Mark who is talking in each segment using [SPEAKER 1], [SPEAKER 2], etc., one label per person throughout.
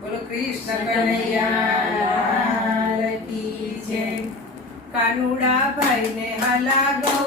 [SPEAKER 1] બોલો કૃષ્ણ કનૈયા કાનુડા ભાઈ ને હાલા ગૌ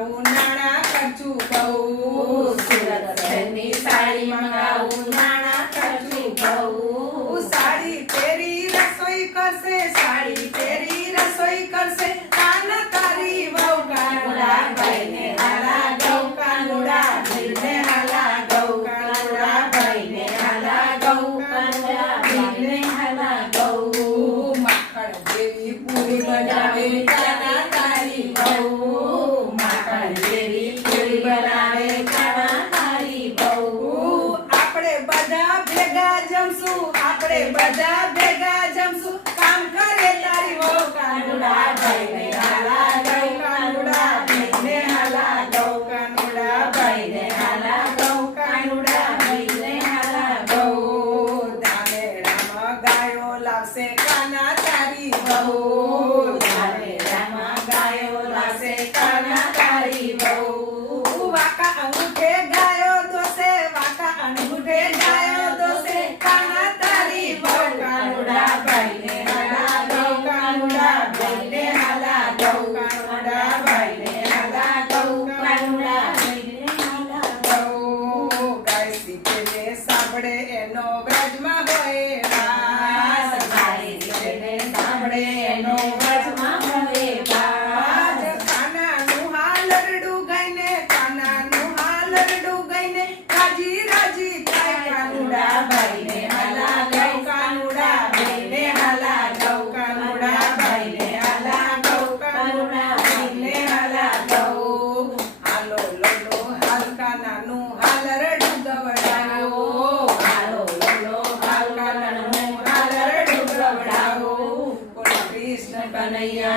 [SPEAKER 1] ઉનાળા ખર્ચું બહુ. સુરતની સાડી મંગાવું
[SPEAKER 2] ઉનાળા ખર્ચું બહુ. સાડી
[SPEAKER 1] પહેરી રસોઈ કરશે, સાડી પહેરી રસોઈ કરશે. કાન તારી બધા ભેગા જમશું. કામ કરે તારી વો કાનુડા ભાઈને હાલા દઉં કાનુડા, ભાઈને હાલા દઉં કાનુડા, ભાઈને હાલા ગૌ કાનુડા, ભાઈને
[SPEAKER 2] હાલા દઉં.
[SPEAKER 1] દામેડામાં ગાયો લાવશે કાના તારી બહુ Eh, no అర్పణయ్యా